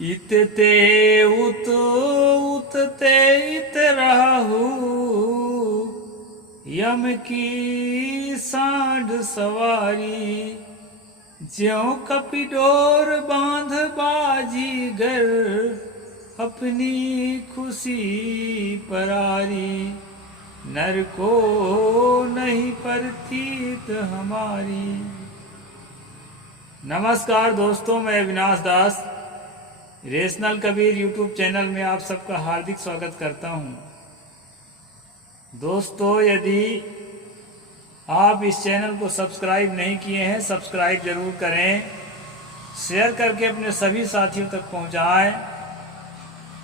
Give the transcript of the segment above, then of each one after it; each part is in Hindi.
इतते उत उतते इत रहू यम की सांड सवारी। ज्यों कपिडोर बांध बाजीगर अपनी खुशी परारी। नर को नहीं परतीत हमारी। नमस्कार दोस्तों, मैं अविनाश दास रेशनल कबीर यूट्यूब चैनल में आप सबका हार्दिक स्वागत करता हूं। दोस्तों, यदि आप इस चैनल को सब्सक्राइब नहीं किए हैं, सब्सक्राइब जरूर करें, शेयर करके अपने सभी साथियों तक पहुंचाएं,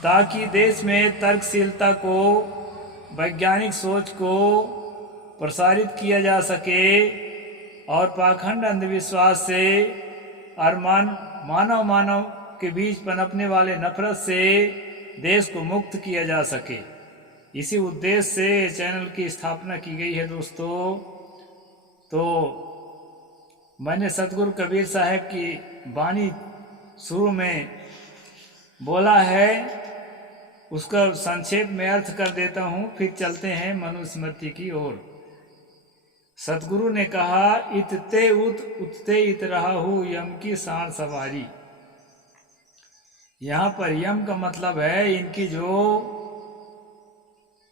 ताकि देश में तर्कशीलता को, वैज्ञानिक सोच को प्रसारित किया जा सके और पाखंड अंधविश्वास से और मानव के बीच पनपने वाले नफरत से देश को मुक्त किया जा सके। इसी उद्देश्य से चैनल की स्थापना की गई है। दोस्तों, तो मैंने सतगुरु कबीर साहब की वाणी शुरू में बोला है, उसका संक्षेप में अर्थ कर देता हूँ, फिर चलते हैं मनुस्मृति की ओर। सतगुरु ने कहा, इतते उत उतते इत रहू यम की सांड सवारी। यहाँ पर यम का मतलब है इनकी जो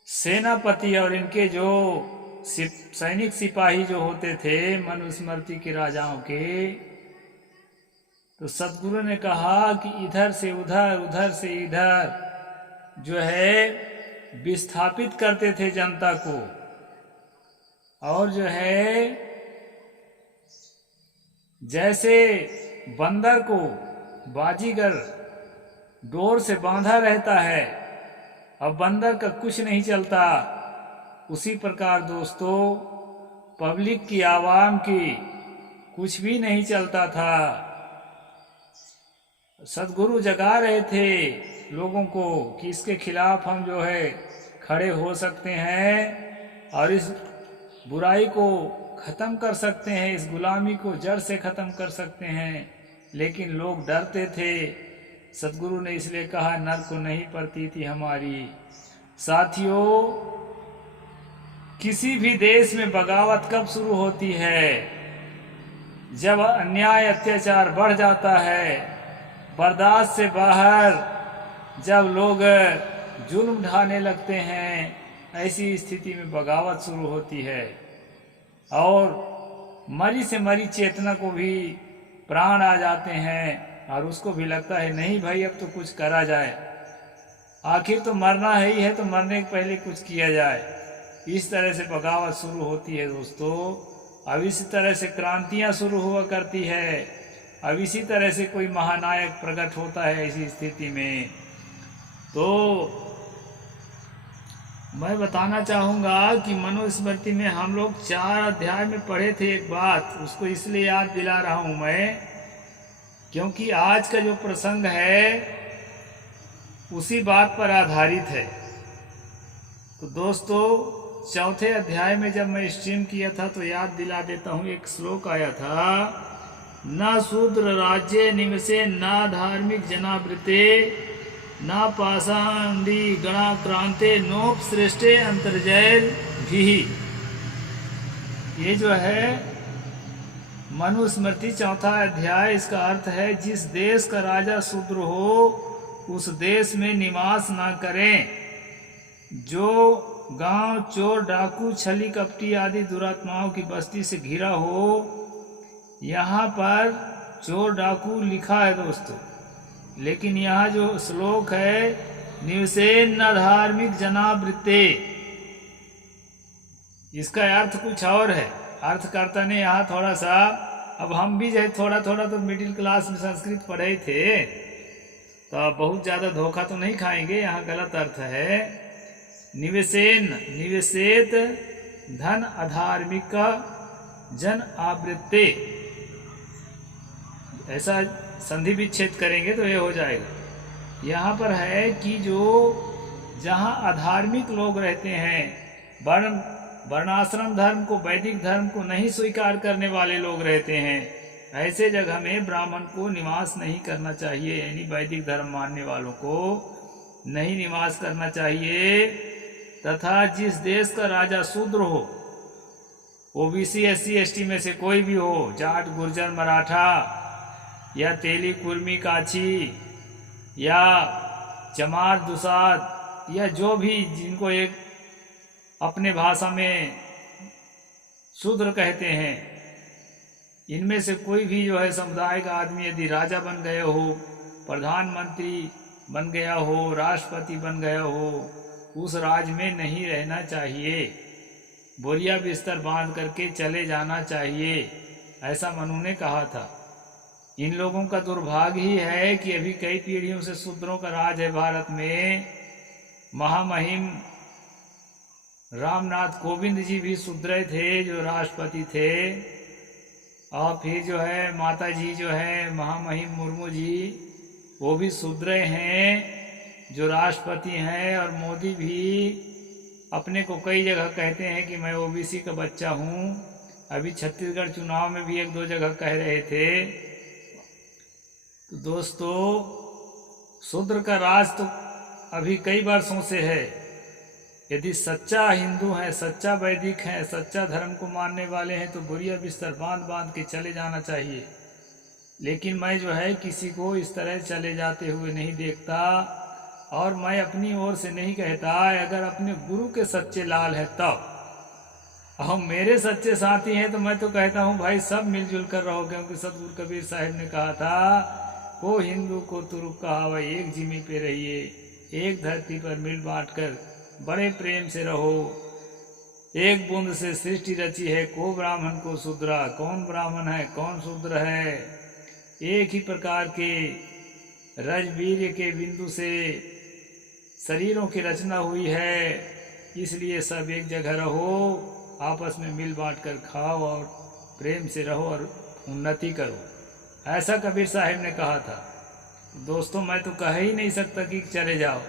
सेनापति और इनके जो सैनिक सिपाही जो होते थे मनुस्मृति के राजाओं के। तो सतगुरु ने कहा कि इधर से उधर, उधर से इधर जो है विस्थापित करते थे जनता को, और जो है जैसे बंदर को बाजीगर डोर से बांधा रहता है, अब बंदर का कुछ नहीं चलता, उसी प्रकार दोस्तों पब्लिक की, आवाम की कुछ भी नहीं चलता था। सतगुरु जगा रहे थे लोगों को कि इसके खिलाफ हम जो है खड़े हो सकते हैं और इस बुराई को ख़त्म कर सकते हैं, इस गुलामी को जड़ से ख़त्म कर सकते हैं। लेकिन लोग डरते थे। सतगुरु ने इसलिए कहा, नर को नहीं पड़ती थी हमारी। साथियों, किसी भी देश में बगावत कब शुरू होती है? जब अन्याय अत्याचार बढ़ जाता है, बर्दाश्त से बाहर जब लोग जुल्म ढाने लगते हैं, ऐसी स्थिति में बगावत शुरू होती है और मरी से मरी चेतना को भी प्राण आ जाते हैं और उसको भी लगता है नहीं भाई, अब तो कुछ करा जाए, आखिर तो मरना ही है, तो मरने के पहले कुछ किया जाए। इस तरह से बगावत शुरू होती है दोस्तों। अब इसी तरह से क्रांतियां शुरू हुआ करती है। अब इसी तरह से कोई महानायक प्रकट होता है ऐसी स्थिति में। तो मैं बताना चाहूँगा कि मनुस्मृति में हम लोग 4 अध्याय में पढ़े थे एक बात, उसको इसलिए याद दिला रहा हूँ मैं, क्योंकि आज का जो प्रसंग है उसी बात पर आधारित है। तो दोस्तों, 4थे अध्याय में जब मैं स्ट्रीम किया था तो याद दिला देता हूँ, एक श्लोक आया था, न शूद्र राज्य निवसे न धार्मिक जनावृते ना पाषांडी गणाक्रांते नोप श्रेष्ठे अंतर्जैल भी। ये जो है मनुस्मृति 4था अध्याय, इसका अर्थ है जिस देश का राजा शूद्र हो उस देश में निवास ना करें। जो गांव चोर डाकू छली कपटी आदि दुरात्माओं की बस्ती से घिरा हो, यहाँ पर चोर डाकू लिखा है दोस्तों, लेकिन यहाँ जो श्लोक है, निवसेन न धार्मिक जनावृत्ते, इसका अर्थ कुछ और है। अर्थकर्ता ने यहाँ थोड़ा सा, अब हम भी जो थोड़ा थोड़ा तो मिडिल क्लास में संस्कृत पढ़े थे, तो अब बहुत ज़्यादा धोखा तो नहीं खाएंगे। यहाँ गलत अर्थ है, निवेसेन निवेशेत धन अधार्मिक जन आवृत्ते, ऐसा संधि विच्छेद करेंगे तो ये हो जाएगा। यहाँ पर है कि जो जहाँ अधार्मिक लोग रहते हैं, वर्णाश्रम धर्म को, वैदिक धर्म को नहीं स्वीकार करने वाले लोग रहते हैं, ऐसे जगह में ब्राह्मण को निवास नहीं करना चाहिए, यानी वैदिक धर्म मानने वालों को नहीं निवास करना चाहिए। तथा जिस देश का राजा शूद्र हो, ओबीसी SC ST में से कोई भी हो, जाट गुर्जर मराठा या तेली कुर्मी काछी या चमार दुसाद या जो भी जिनको एक अपने भाषा में शूद्र कहते हैं, इनमें से कोई भी जो है समुदाय का आदमी यदि राजा बन गया हो, प्रधानमंत्री बन गया हो, राष्ट्रपति बन गया हो, उस राज में नहीं रहना चाहिए, बोरिया बिस्तर बांध करके चले जाना चाहिए, ऐसा मनु ने कहा था। इन लोगों का दुर्भाग्य ही है कि अभी कई पीढ़ियों से शूद्रों का राज है भारत में। महामहिम रामनाथ कोविंद जी भी शूद्र थे जो राष्ट्रपति थे, और फिर जो है माता जी जो है महामहिम मुर्मू जी, वो भी शूद्र हैं जो राष्ट्रपति हैं। और मोदी भी अपने को कई जगह कहते हैं कि मैं ओबीसी का बच्चा हूँ। अभी छत्तीसगढ़ चुनाव में भी 1-2 जगह कह रहे थे। तो दोस्तों, शूद्र का राज तो अभी कई वर्षों से है। यदि सच्चा हिंदू है, सच्चा वैदिक है, सच्चा धर्म को मानने वाले हैं तो बोरिया बिस्तर बांध बांध के चले जाना चाहिए। लेकिन मैं जो है किसी को इस तरह चले जाते हुए नहीं देखता, और मैं अपनी ओर से नहीं कहता। अगर अपने गुरु के सच्चे लाल है तब, और मेरे सच्चे साथी हैं तो मैं तो कहता हूँ भाई सब मिलजुल कर रहो, क्योंकि सतगुरु कबीर साहब ने कहा था, को हिंदू को तुरुक कहावा, एक जिमी पे रहिए, एक धरती पर मिल बांट कर बड़े प्रेम से रहो। एक बूंद से सृष्टि रची है, को ब्राह्मण को शूद्रा, कौन ब्राह्मण है कौन शूद्र है। एक ही प्रकार के रजवीर्य के बिंदु से शरीरों की रचना हुई है, इसलिए सब एक जगह रहो, आपस में मिल बांट कर खाओ और प्रेम से रहो और उन्नति करो, ऐसा कबीर साहब ने कहा था। दोस्तों, मैं तो कह ही नहीं सकता कि चले जाओ,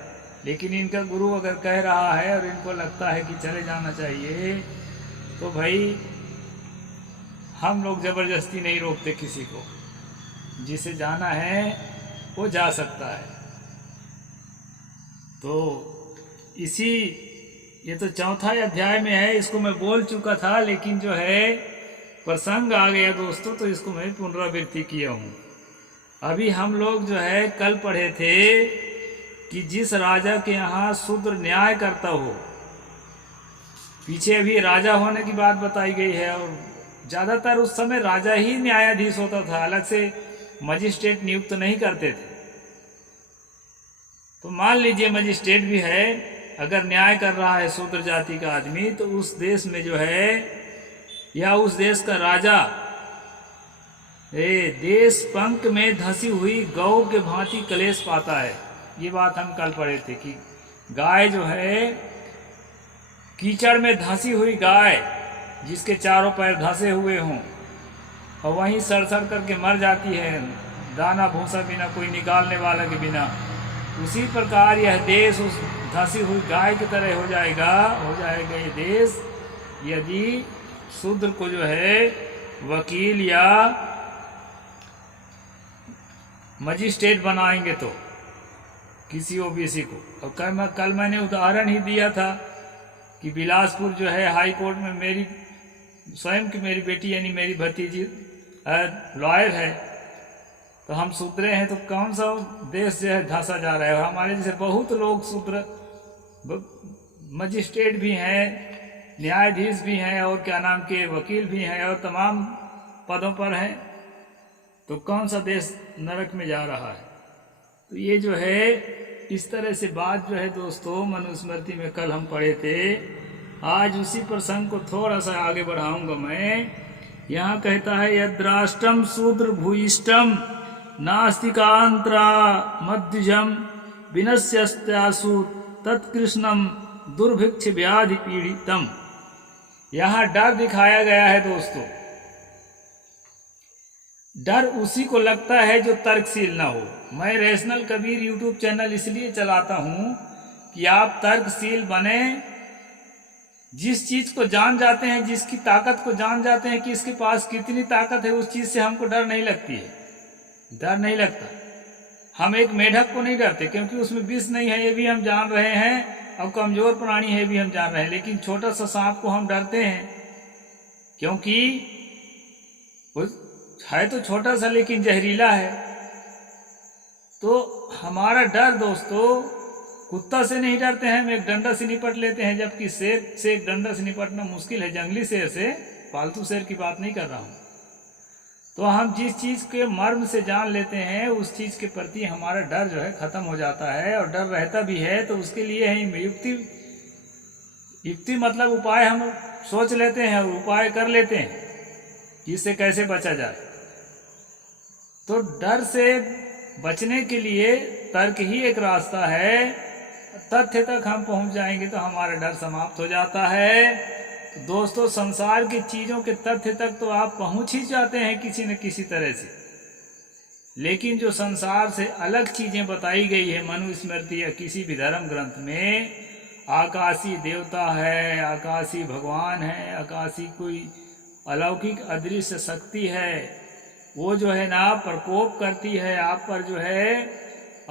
लेकिन इनका गुरु अगर कह रहा है और इनको लगता है कि चले जाना चाहिए, तो भाई हम लोग जबरदस्ती नहीं रोकते किसी को। जिसे जाना है वो जा सकता है। तो ये तो 4था अध्याय में है, इसको मैं बोल चुका था, लेकिन जो है प्रसंग आ गया दोस्तों, तो इसको मैं पुनरावृत्ति किया हूँ। अभी हम लोग जो है कल पढ़े थे कि जिस राजा के यहाँ शूद्र न्याय करता हो, पीछे अभी राजा होने की बात बताई गई है, और ज्यादातर उस समय राजा ही न्यायाधीश होता था, अलग से मजिस्ट्रेट नियुक्त नहीं करते थे। तो मान लीजिए मजिस्ट्रेट भी है, अगर न्याय कर रहा है शूद्र जाति का आदमी, तो उस देश में जो है या उस देश का राजा देश पंख में धसी हुई गौ के भांति कलेश पाता है। ये बात हम कल पढ़े थे कि गाय जो है, कीचड़ में धसी हुई गाय जिसके चारों पैर धसे हुए हों और वहीं सड़ करके मर जाती है, दाना भूसा बिना, कोई निकालने वाला के बिना। उसी प्रकार यह देश उस धसी हुई गाय की तरह हो जाएगा ये देश, यदि शूद्र को जो है वकील या मजिस्ट्रेट बनाएंगे तो, किसी ओबीसी को। और कल मैंने उदाहरण ही दिया था कि बिलासपुर जो है हाई कोर्ट में मेरी स्वयं की मेरी बेटी यानी मेरी भतीजी लॉयर है, तो हम शूद्र हैं, तो कौन सा देश जो है धंसा जा रहा है। और हमारे जैसे बहुत लोग शूद्र मजिस्ट्रेट भी हैं, न्यायाधीश भी हैं, और क्या नाम के वकील भी हैं, और तमाम पदों पर हैं, तो कौन सा देश नरक में जा रहा है। तो ये जो है इस तरह से बात जो है दोस्तों मनुस्मृति में कल हम पढ़े थे। आज उसी प्रसंग को थोड़ा सा आगे बढ़ाऊंगा मैं। यहाँ कहता है, यद्राष्ट्रम शूद्र भूयिष्ठम नास्तिकांतरा मध्यजम विनश्यस्त्यासु तत्कृष्णम दुर्भिक्ष व्याधि पीड़ितम। यहाँ डर दिखाया गया है दोस्तों। डर उसी को लगता है जो तर्कशील ना हो। मैं रैशनल कबीर यूट्यूब चैनल इसलिए चलाता हूँ कि आप तर्कशील बने, जिस चीज को जान जाते हैं, जिसकी ताकत को जान जाते हैं कि इसके पास कितनी ताकत है, उस चीज से हमको डर नहीं लगती है, डर नहीं लगता। हम एक मेढक को नहीं डरते क्योंकि उसमें विष नहीं है, ये भी हम जान रहे हैं, और कमजोर प्राणी है भी हम जान रहे हैं। लेकिन छोटा सा सांप को हम डरते हैं क्योंकि वो है तो छोटा सा लेकिन जहरीला है। तो हमारा डर दोस्तों, कुत्ता से नहीं डरते हैं, हम एक डंडा से निपट लेते हैं, जबकि शेर से एक डंडा से निपटना मुश्किल है। जंगली शेर से, पालतू शेर की बात नहीं कर रहा हूं। तो हम जिस चीज के मर्म से जान लेते हैं, उस चीज के प्रति हमारा डर जो है खत्म हो जाता है, और डर रहता भी है तो उसके लिए है युक्ति मतलब उपाय हम सोच लेते हैं और उपाय कर लेते हैं कि इससे कैसे बचा जाए। तो डर से बचने के लिए तर्क ही एक रास्ता है। तथ्य तक हम पहुंच जाएंगे तो हमारा डर समाप्त हो जाता है। तो दोस्तों, संसार की चीजों के तथ्य तक तो आप पहुंच ही जाते हैं किसी न किसी तरह से, लेकिन जो संसार से अलग चीजें बताई गई है मनुस्मृति या किसी भी धर्म ग्रंथ में, आकाशी देवता है, आकाशी भगवान है, आकाशी कोई अलौकिक अदृश्य शक्ति है, वो जो है ना प्रकोप करती है आप पर, जो है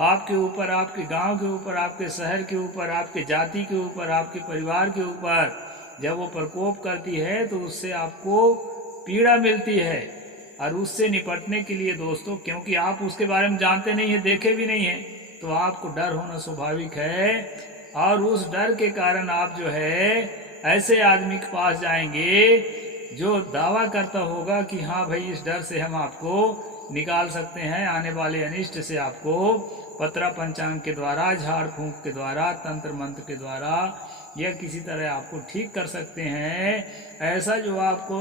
आपके ऊपर, आपके गांव के ऊपर, आपके शहर के ऊपर, आपके जाति के ऊपर, आपके परिवार के ऊपर जब वो प्रकोप करती है तो उससे आपको पीड़ा मिलती है। और उससे निपटने के लिए दोस्तों, क्योंकि आप उसके बारे में जानते नहीं है, देखे भी नहीं है, तो आपको डर होना स्वाभाविक है। और उस डर के कारण आप जो है ऐसे आदमी के पास जाएंगे जो दावा करता होगा कि हाँ भाई, इस डर से हम आपको निकाल सकते हैं, आने वाले अनिष्ट से आपको पत्रा पंचांग के द्वारा, झाड़ फूंक के द्वारा, तंत्र मंत्र के द्वारा या किसी तरह आपको ठीक कर सकते हैं। ऐसा जो आपको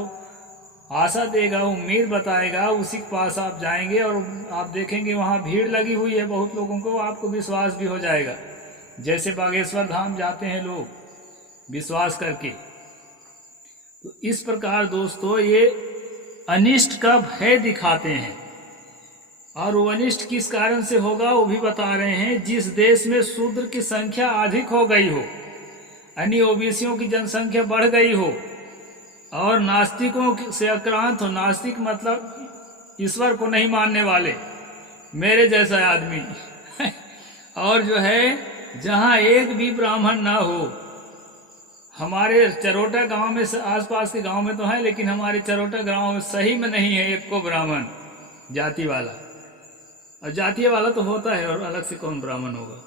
आशा देगा, उम्मीद बताएगा, उसी के पास आप जाएंगे और आप देखेंगे वहाँ भीड़ लगी हुई है बहुत लोगों को, आपको विश्वास भी हो जाएगा। जैसे बागेश्वर धाम जाते हैं लोग विश्वास करके। तो इस प्रकार दोस्तों ये अनिष्ट का भय दिखाते हैं। और वो अनिष्ट किस कारण से होगा वो भी बता रहे हैं। जिस देश में शूद्र की संख्या अधिक हो गई हो, यानी ओबीसियों की जनसंख्या बढ़ गई हो, और नास्तिकों से आक्रांत हो। नास्तिक मतलब ईश्वर को नहीं मानने वाले, मेरे जैसा आदमी और जो है जहाँ एक भी ब्राह्मण ना हो। हमारे चरोटा गांव में, आसपास के गांव में तो है, लेकिन हमारे चरोटा गांव में सही में नहीं है एक को ब्राह्मण जाति वाला। और जातीय वाला तो होता है, और अलग से कौन ब्राह्मण होगा,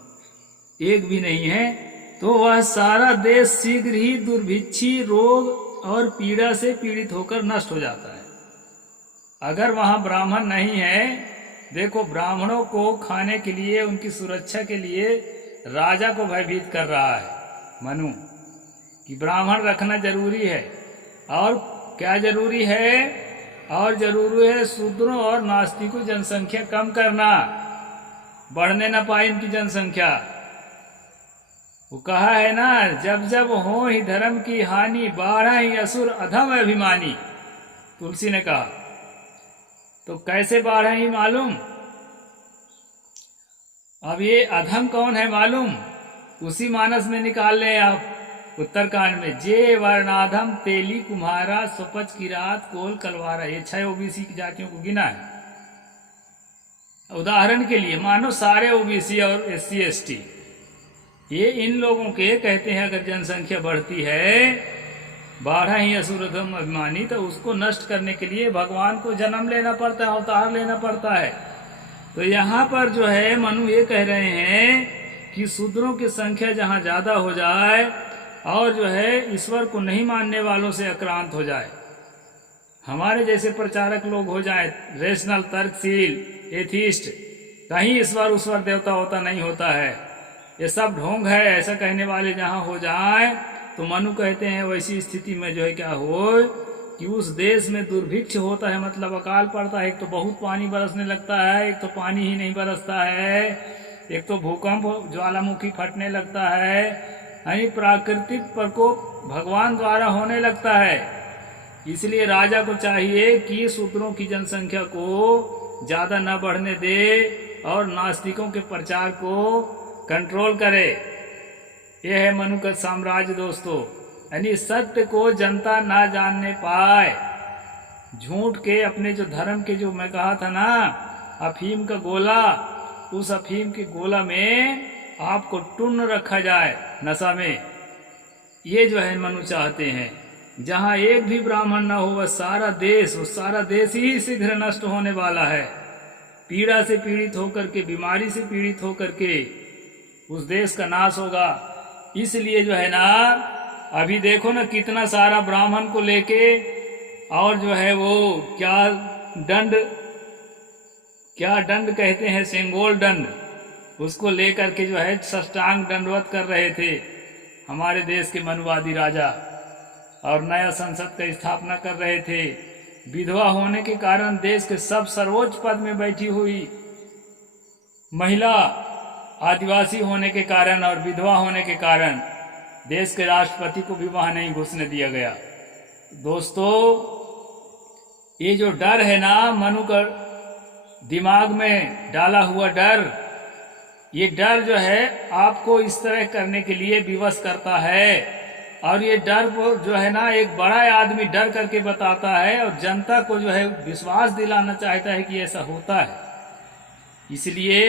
एक भी नहीं है। तो वह सारा देश शीघ्र ही दुर्भिक्षी, रोग और पीड़ा से पीड़ित होकर नष्ट हो जाता है। अगर वहां ब्राह्मण नहीं है, देखो ब्राह्मणों को खाने के लिए, उनकी सुरक्षा के लिए राजा को भयभीत कर रहा है मनु कि ब्राह्मण रखना जरूरी है। और क्या जरूरी है? और जरूरी है शूद्रों और नास्तिकों जनसंख्या कम करना, बढ़ने न पाए इनकी जनसंख्या। वो कहा है ना, जब जब हो ही धर्म की हानि, बाढ़ा ही असुर अधम अभिमानी, तुलसी ने कहा। तो कैसे बाढ़ा ही मालूम? अब ये अधम कौन है मालूम? उसी मानस में निकाल लें आप उत्तरकांड में। जे वर्णाधम तेली कुम्हारा, सुपच किरात कोल कलवारा, ये 6 ओबीसी की जातियों को गिना है। उदाहरण के लिए मानो सारे ओबीसी और SC ST, ये इन लोगों के कहते हैं अगर जनसंख्या बढ़ती है, बाढ़ा ही असुरधम अभिमानी, तो उसको नष्ट करने के लिए भगवान को जन्म लेना पड़ता है, अवतार लेना पड़ता है। तो यहाँ पर जो है मनु ये कह रहे हैं कि शूद्रों की संख्या जहाँ ज्यादा हो जाए और जो है ईश्वर को नहीं मानने वालों से आक्रांत हो जाए, हमारे जैसे प्रचारक लोग हो जाए, रेशनल, तर्कशील, एथिस्ट, कहीं ईश्वर उश्वर देवता होता नहीं होता है, ये सब ढोंग है, ऐसा कहने वाले जहाँ हो जाए, तो मनु कहते हैं वैसी स्थिति में जो है क्या हो कि उस देश में दुर्भिक्ष होता है, मतलब अकाल पड़ता है। एक तो बहुत पानी बरसने लगता है, एक तो पानी ही नहीं बरसता है, एक तो भूकंप, ज्वालामुखी फटने लगता है, यानी प्राकृतिक प्रकोप भगवान द्वारा होने लगता है। इसलिए राजा को चाहिए कि शूद्रों की जनसंख्या को ज्यादा न बढ़ने दे और नास्तिकों के प्रचार को कंट्रोल करे। यह है मनु का साम्राज्य दोस्तों। यानी सत्य को जनता ना जानने पाए, झूठ के अपने जो धर्म के, जो मैं कहा था ना अफीम का गोला, उस अफीम के गोला में आपको टुन्न रखा जाए नशा में। ये जो है मनु चाहते हैं, जहां एक भी ब्राह्मण ना हो वह सारा देश ही शीघ्र नष्ट होने वाला है। पीड़ा से पीड़ित होकर के, बीमारी से पीड़ित होकर के उस देश का नाश होगा। इसलिए जो है ना अभी देखो ना कितना सारा ब्राह्मण को लेके, और जो है वो क्या दंड कहते हैं, सेंगोल दंड, उसको लेकर के जो है साष्टांग दंडवत कर रहे थे हमारे देश के मनुवादी राजा, और नया संसद का स्थापना कर रहे थे। विधवा होने के कारण देश के सब सर्वोच्च पद में बैठी हुई महिला, आदिवासी होने के कारण और विधवा होने के कारण देश के राष्ट्रपति को भी वहां नहीं घुसने दिया गया। दोस्तों, ये जो डर है ना, मनु का दिमाग में डाला हुआ डर, ये डर जो है आपको इस तरह करने के लिए विवश करता है। और ये डर को जो है ना एक बड़ा आदमी डर करके बताता है, और जनता को जो है विश्वास दिलाना चाहता है कि ऐसा होता है। इसलिए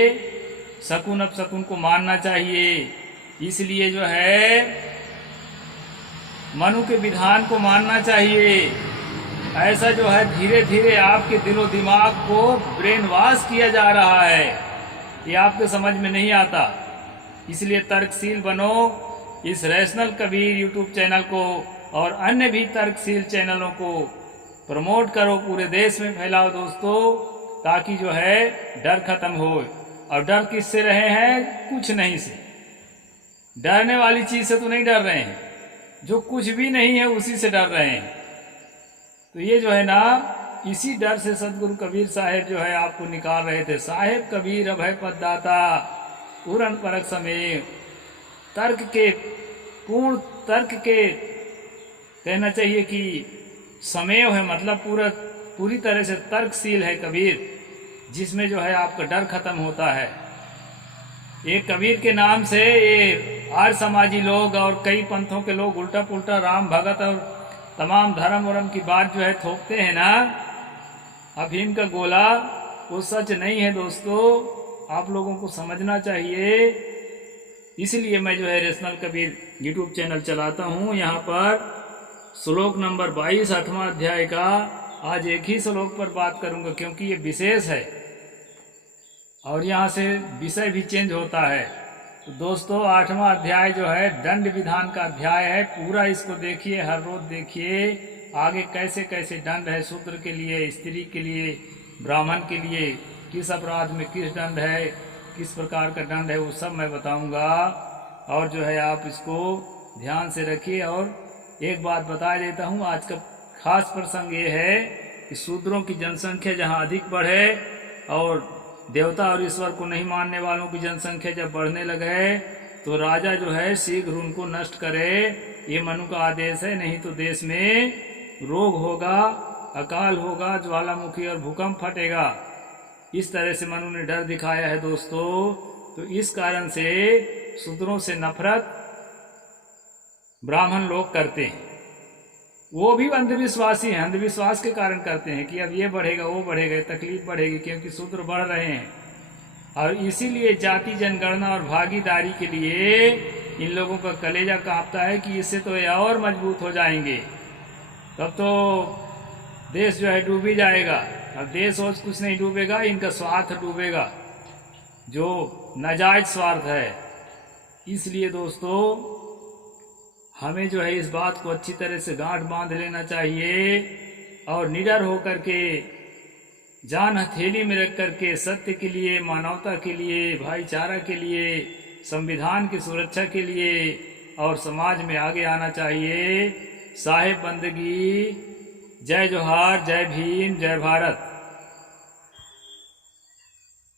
शकुन अपशकुन को मानना चाहिए। इसलिए जो है मनु के विधान को मानना चाहिए। ऐसा जो है धीरे धीरे आपके दिलो दिमाग को ब्रेन वॉश किया जा रहा है, ये आपके समझ में नहीं आता। इसलिए तर्कशील बनो। इस रैशनल कबीर यूट्यूब चैनल को और अन्य भी तर्कशील चैनलों को प्रमोट करो, पूरे देश में फैलाओ दोस्तों, ताकि जो है डर खत्म हो। और डर किससे रहे हैं? कुछ नहीं से। डरने वाली चीज से तो नहीं डर रहे हैं, जो कुछ भी नहीं है उसी से डर रहे हैं। तो ये जो है ना, इसी डर से सदगुरु कबीर साहेब जो है आपको निकाल रहे थे। साहेब कबीर अभय पददाता, पूरन परक समय, तर्क के, पूर्ण तर्क के, कहना चाहिए कि समय है, मतलब पूरी तरह से तर्कशील है कबीर, जिसमें जो है आपका डर खत्म होता है। एक कबीर के नाम से ये आर्य समाजी लोग और कई पंथों के लोग उल्टा पुल्टा राम भगत और तमाम धर्म वरम की बात जो है थोपते हैं ना, अफीम का गोला, वो सच नहीं है दोस्तों। आप लोगों को समझना चाहिए। इसलिए मैं जो है रैशनल कबीर यूट्यूब चैनल चलाता हूँ। यहाँ पर श्लोक नंबर 22 8वां अध्याय का आज एक ही श्लोक पर बात करूंगा, क्योंकि ये विशेष है और यहाँ से विषय भी चेंज होता है। तो दोस्तों 8वां अध्याय जो है दंड विधान का अध्याय है। पूरा इसको देखिए, हर रोज देखिए आगे कैसे कैसे दंड है, शूद्र के लिए, स्त्री के लिए, ब्राह्मण के लिए, किस अपराध में किस दंड है, किस प्रकार का दंड है, वो सब मैं बताऊंगा। और जो है आप इसको ध्यान से रखिए। और एक बात बता देता हूँ, आज का खास प्रसंग ये है कि शूद्रों की जनसंख्या जहाँ अधिक बढ़े और देवता और ईश्वर को नहीं मानने वालों की जनसंख्या जब बढ़ने लगे, तो राजा जो है शीघ्र उनको नष्ट करे। ये मनु का आदेश है, नहीं तो देश में रोग होगा, अकाल होगा, ज्वालामुखी और भूकंप फटेगा। इस तरह से मनु ने डर दिखाया है दोस्तों। तो इस कारण से शूद्रों से नफरत ब्राह्मण लोग करते हैं। वो भी अंधविश्वासी हैं, अंधविश्वास के कारण करते हैं कि अब ये बढ़ेगा, वो बढ़ेगा, तकलीफ बढ़ेगी, क्योंकि शूद्र बढ़ रहे हैं। और इसीलिए जाति जनगणना और भागीदारी के लिए इन लोगों का कलेजा कांपता है कि इससे तो ये और मजबूत हो जाएंगे, तब तो देश जो है डूब ही जाएगा। अब देश और कुछ नहीं डूबेगा, इनका स्वार्थ डूबेगा, जो नाजायज स्वार्थ है। इसलिए दोस्तों हमें जो है इस बात को अच्छी तरह से गांठ बांध लेना चाहिए और निडर होकर के, जान हथेली में रख करके सत्य के लिए, मानवता के लिए, भाईचारा के लिए, संविधान की सुरक्षा के लिए और समाज में आगे आना चाहिए। साहेब बंदगी। जय जोहार, जय भीम, जय भारत।